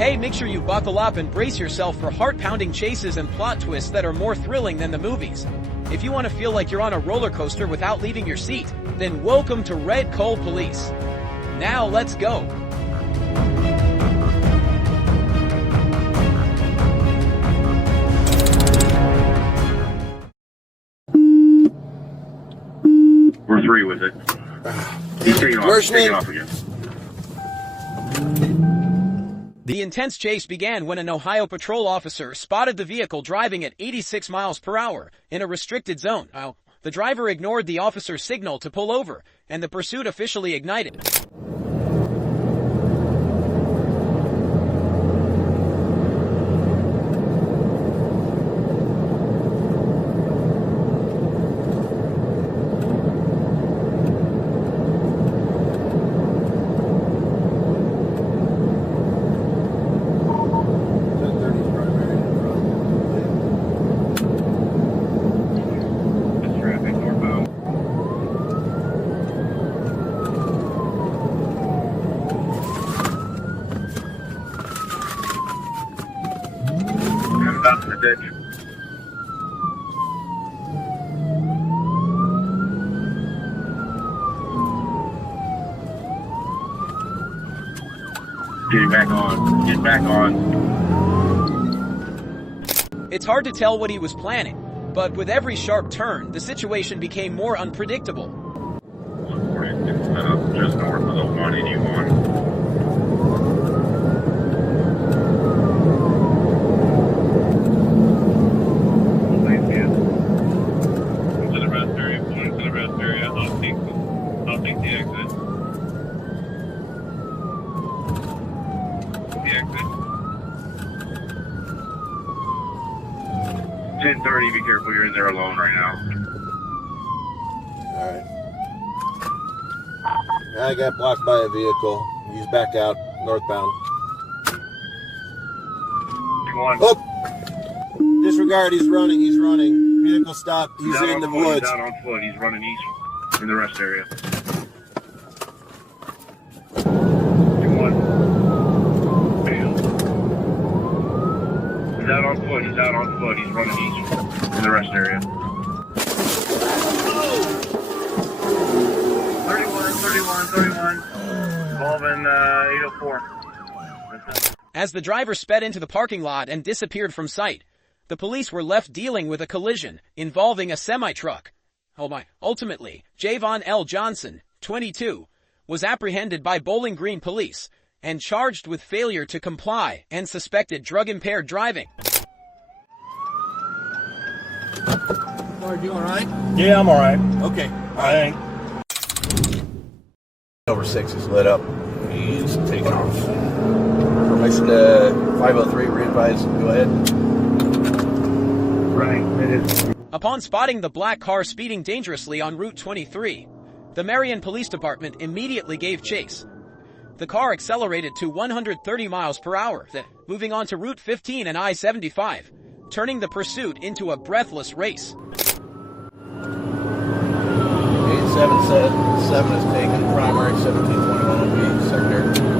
Hey, make sure you buckle up and brace yourself for heart-pounding chases and plot twists that are more thrilling than the movies. If you want to feel like you're on a roller coaster without leaving your seat, then welcome to RedCode POLICE. Now let's go. Where 3 was it? He's taking off again. The intense chase began when an Ohio patrol officer spotted the vehicle driving at 86 miles per hour in a restricted zone. The driver ignored the officer's signal to pull over, and the pursuit officially ignited. Out in the ditch. Getting back on. Get back on. It's hard to tell what he was planning, but with every sharp turn, the situation became more unpredictable. 146 set up just north of the 181. I'll take the exit. The exit. 1030, be careful, you're in there alone right now. Alright. I got blocked by a vehicle. He's back out, northbound. Oh! Disregard, he's running. Vehicle stopped, he's in the woods. He's out on foot, he's running east in the rest area. 2-1. He's out on foot, he's running east in the rest area. 31. Involving 804. As the driver sped into the parking lot and disappeared from sight, the police were left dealing with a collision involving a semi-truck. Ultimately, Javon L. Johnson, 22, was apprehended by Bowling Green police and charged with failure to comply and suspected drug-impaired driving. Are you alright? Yeah, I'm alright. Okay. Alright. Over 6 is lit up. He's taking off. Permission to 503, re-advise. Go ahead. Right, it is. Upon spotting the black car speeding dangerously on Route 23, the Marion Police Department immediately gave chase. The car accelerated to 130 miles per hour, then moving on to Route 15 and I-75, turning the pursuit into a breathless race. 877 is taken, primary 1721 will be secondary.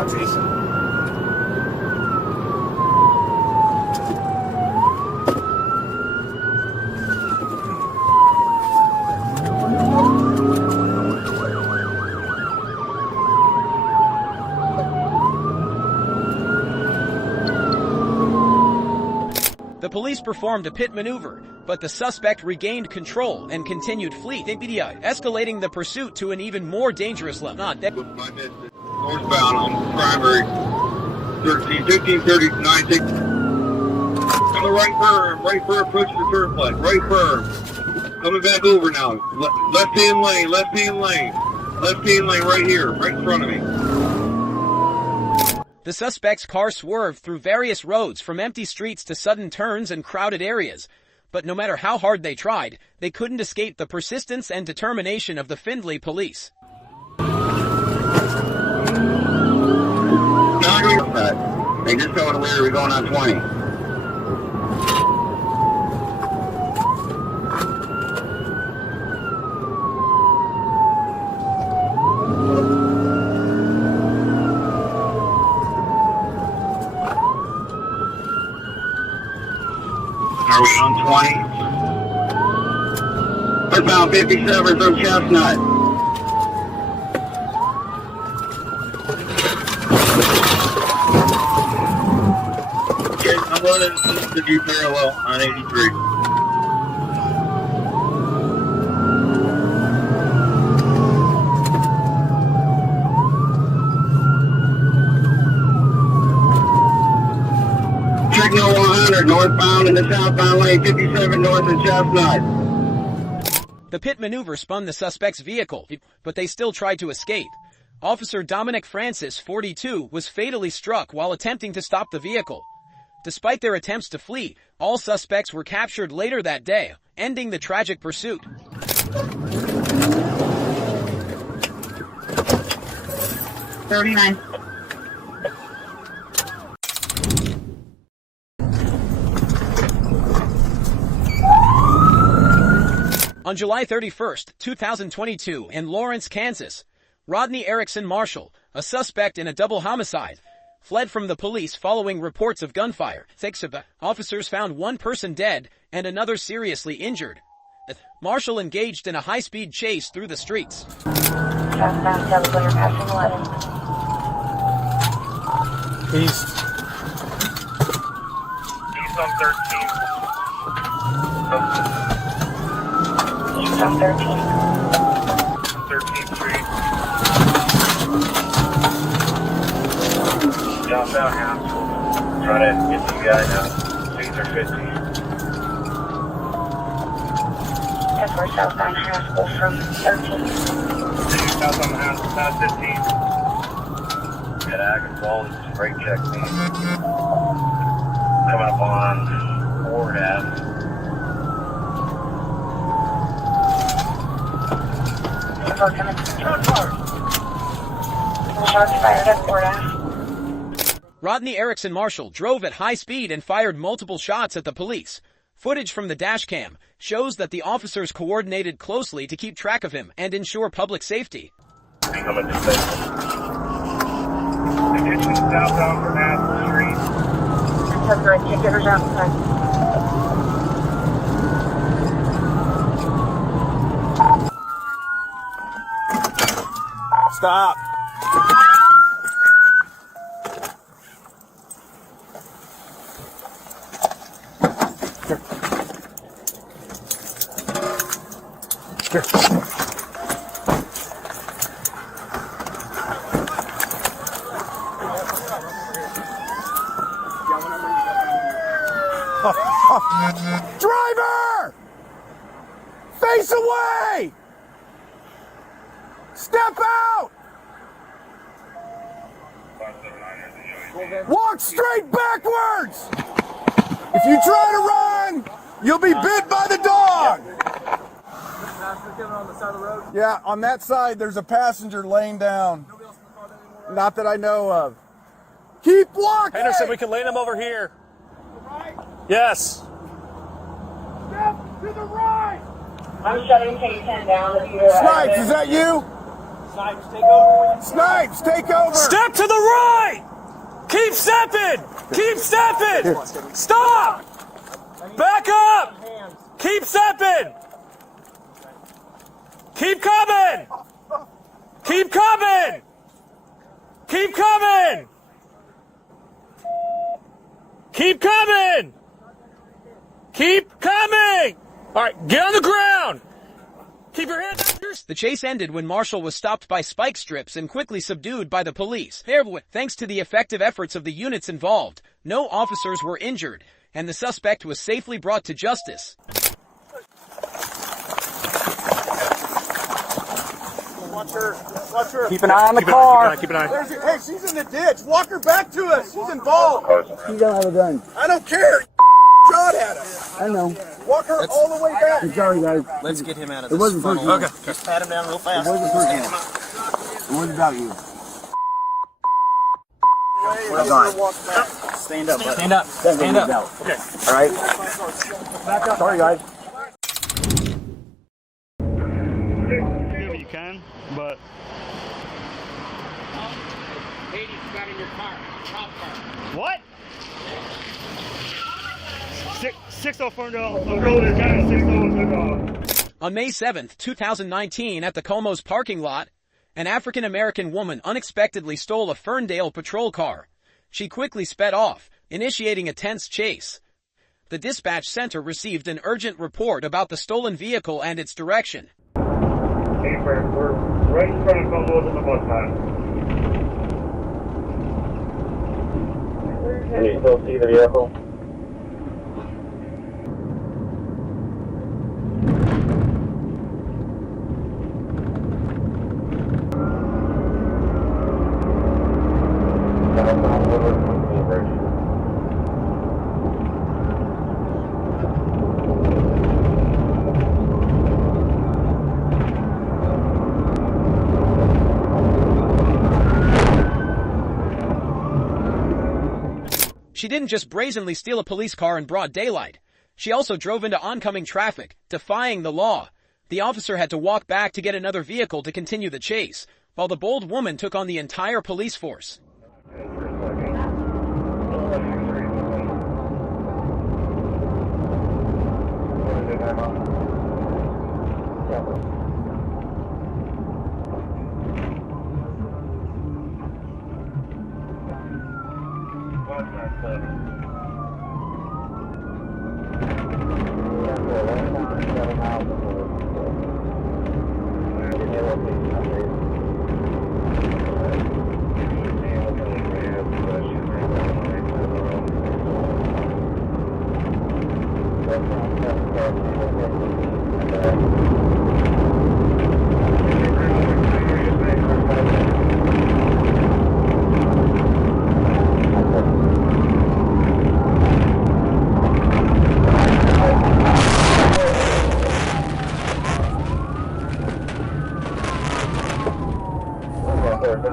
Jason. The police performed a pit maneuver, but the suspect regained control and continued fleet, escalating the pursuit to an even more dangerous level. Northbound on primary 1539. On the right firm, approach the turnpike, right firm. Coming back over now. Left-hand lane right here, right in front of me. The suspect's car swerved through various roads from empty streets to sudden turns and crowded areas, but no matter how hard they tried, they couldn't escape the persistence and determination of the Findlay police. Hey, just going where we're going on 20. are we on 20? Northbound 57 from Chestnut. Okay, I'm running the G parallel on 83. Signal 100 northbound in the southbound lane, 57 north of Chestnut. The pit maneuver spun the suspect's vehicle, but they still tried to escape. Officer Dominic Francis, 42, was fatally struck while attempting to stop the vehicle. Despite their attempts to flee, all suspects were captured later that day, ending the tragic pursuit. $39. On July 31, 2022, in Lawrence, Kansas, Rodney Erickson Marshall, a suspect in a double homicide, fled from the police following reports of gunfire. Officers found one person dead and another seriously injured. Marshall engaged in a high-speed chase through the streets. Southbound California passing 11. East. East on 13. East on 13. 13th Street. Southbound house. Try to get some guy now. These are 15. That's where southbound high school from 13. Southbound house, past 15. Got ag and ball, this is brake check me. Coming up on Ford Ave. People coming. Shots fired at Ford Ave. Rodney Erickson Marshall drove at high speed and fired multiple shots at the police. Footage from the dashcam shows that the officers coordinated closely to keep track of him and ensure public safety. Coming to station. Attention southbound from Apple Street. That's right. Kickers outside. Stop. Driver! Face away! Step out! Walk straight backwards! If you try to run, you'll be bit by the dog! Yeah, on that side there's a passenger laying down. Not that I know of. Keep walking! Henderson, we can lane him over here. Yes. Step to the right! I'm shutting K10 down. If you're Snipes, is that you? Snipes, take over. Snipes, take over! Step to the right! Keep stepping! Keep stepping! Stop! Back up! Keep stepping! Keep coming! Keep coming! Keep coming! Keep coming! Keep coming! All right, get on the ground! Keep your hands up. The chase ended when Marshall was stopped by spike strips and quickly subdued by the police. Thanks to the effective efforts of the units involved, no officers were injured, and the suspect was safely brought to justice. Watch her. Watch her. Keep an eye on the car. Keep an eye. Hey, she's in the ditch. Walk her back to us. She's involved. You don't have a gun. I don't care. Shot at us. I know. Walk her all the way back. I'm sorry, guys. Let's get him out of It this. wasn't personal. Okay. Just pat him down real fast. It wasn't personal. It wasn't about you. We're gone. Stand up, bud. Stand up. Stand up. Okay. All right. Sorry, guys. You can, but what? 6-0 Ferndale. Ferndale County 6-0 Ferndale. On May 7, 2019, at the Como's parking lot, an African-American woman unexpectedly stole a Ferndale patrol car. She quickly sped off, initiating a tense chase. The dispatch center received an urgent report about the stolen vehicle and its direction. Hey, Frank, we're right in front of Como's in the bus line. Can you still see the vehicle? She didn't just brazenly steal a police car in broad daylight. She also drove into oncoming traffic, defying the law. The officer had to walk back to get another vehicle to continue the chase, while the bold woman took on the entire police force.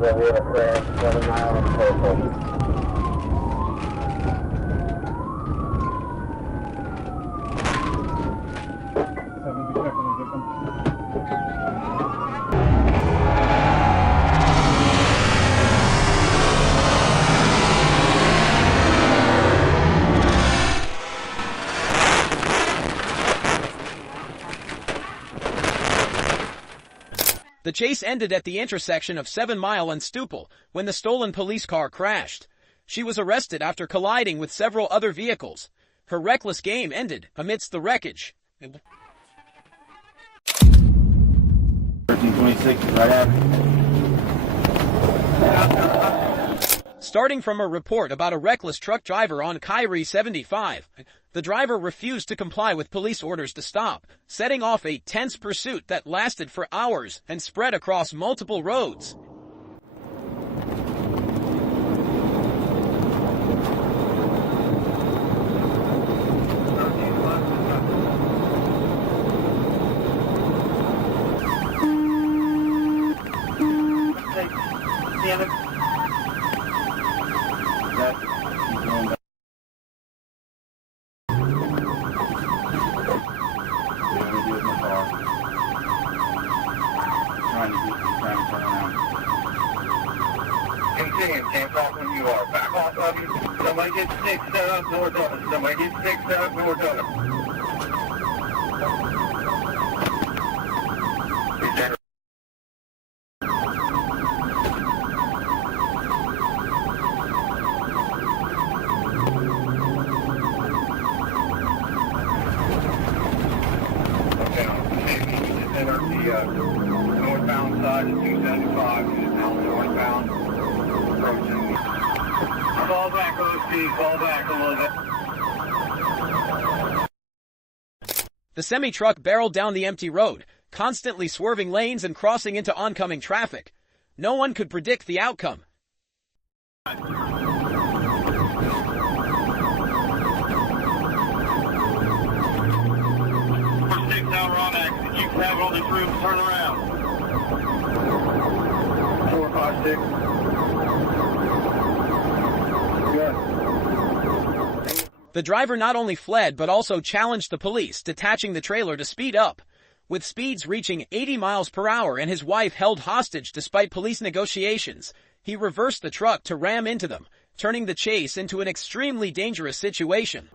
We have a crash 7 miles in total. The chase ended at the intersection of 7 Mile and Stupel when the stolen police car crashed. She was arrested after colliding with several other vehicles. Her reckless game ended amidst the wreckage. 1326 is right after. Starting from a report about a reckless truck driver on Kyrie 75, the driver refused to comply with police orders to stop, setting off a tense pursuit that lasted for hours and spread across multiple roads. Damn it. Continue, can't talk when you are. Back off of you. Somebody get 6 set up north of us. Somebody get 6 set up north of us. Enter the northbound side of 275, now northbound, approaching. Fall back, OC, fall back a little bit. The semi-truck barreled down the empty road, constantly swerving lanes and crossing into oncoming traffic. No one could predict the outcome. Have on this room, turn around. 456. Good. The driver not only fled but also challenged the police, detaching the trailer to speed up. With speeds reaching 80 miles per hour and his wife held hostage despite police negotiations, he reversed the truck to ram into them, turning the chase into an extremely dangerous situation.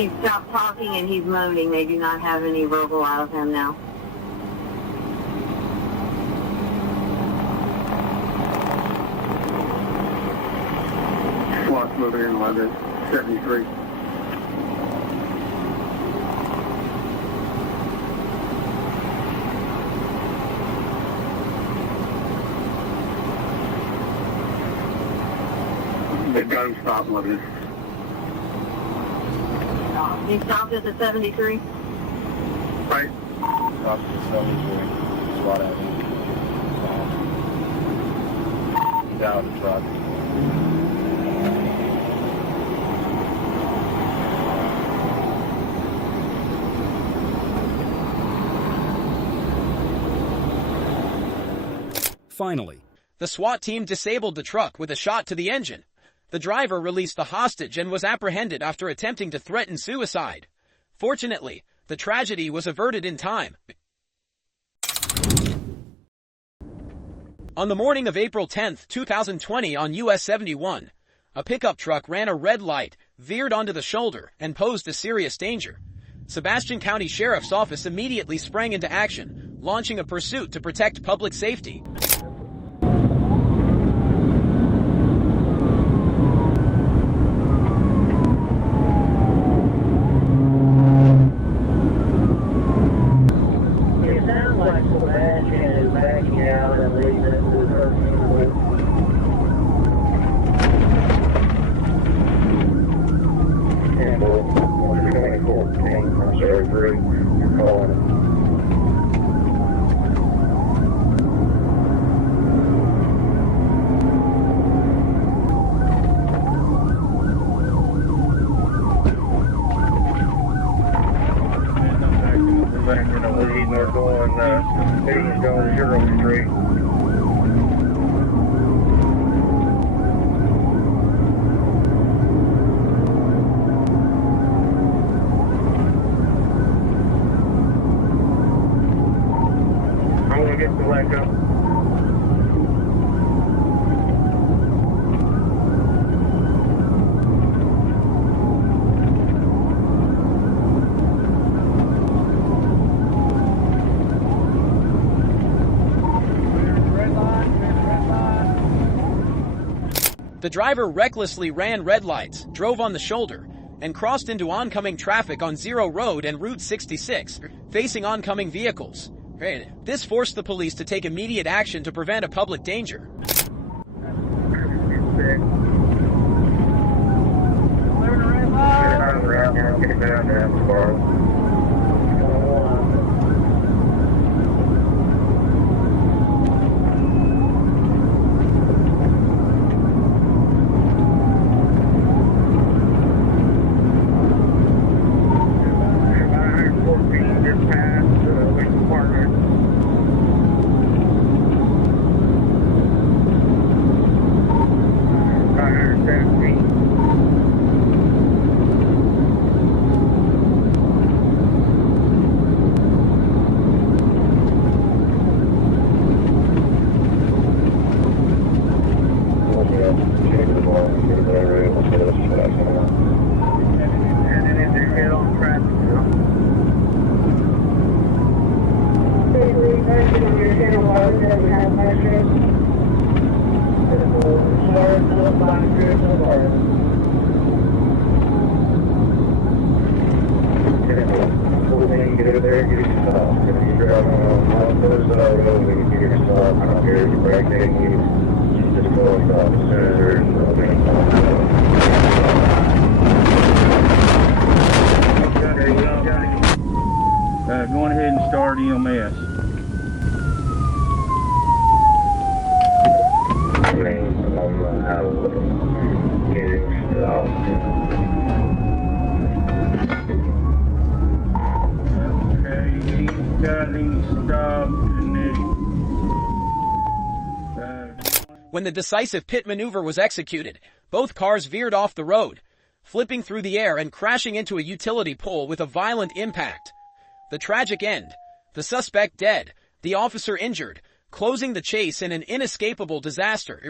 He stopped talking and he's moaning. They do not have any verbal out of him now. SWAT's moving in 1173. The gun stopped moving. He stopped at the 73. Right. Stop 73. SWAT Avenue. He's out of the truck. Finally, The SWAT team disabled the truck with a shot to the engine. The driver released the hostage and was apprehended after attempting to threaten suicide. Fortunately, the tragedy was averted in time. On the morning of April 10, 2020 on US 71, a pickup truck ran a red light, veered onto the shoulder, and posed a serious danger. Sebastian County Sheriff's Office immediately sprang into action, launching a pursuit to protect public safety. It sounds like Sebastian is backing out and leaving it to the person. And 124, surgery, you're calling it. In the lead, and they're going, he's going 03. I'm gonna get the leg up. The driver recklessly ran red lights, drove on the shoulder, and crossed into oncoming traffic on Zero Road and Route 66, facing oncoming vehicles. This forced the police to take immediate action to prevent a public danger. Going ahead and start EMS. When the decisive pit maneuver was executed, both cars veered off the road, flipping through the air and crashing into a utility pole with a violent impact. The tragic end, the suspect dead, the officer injured, closing the chase in an inescapable disaster.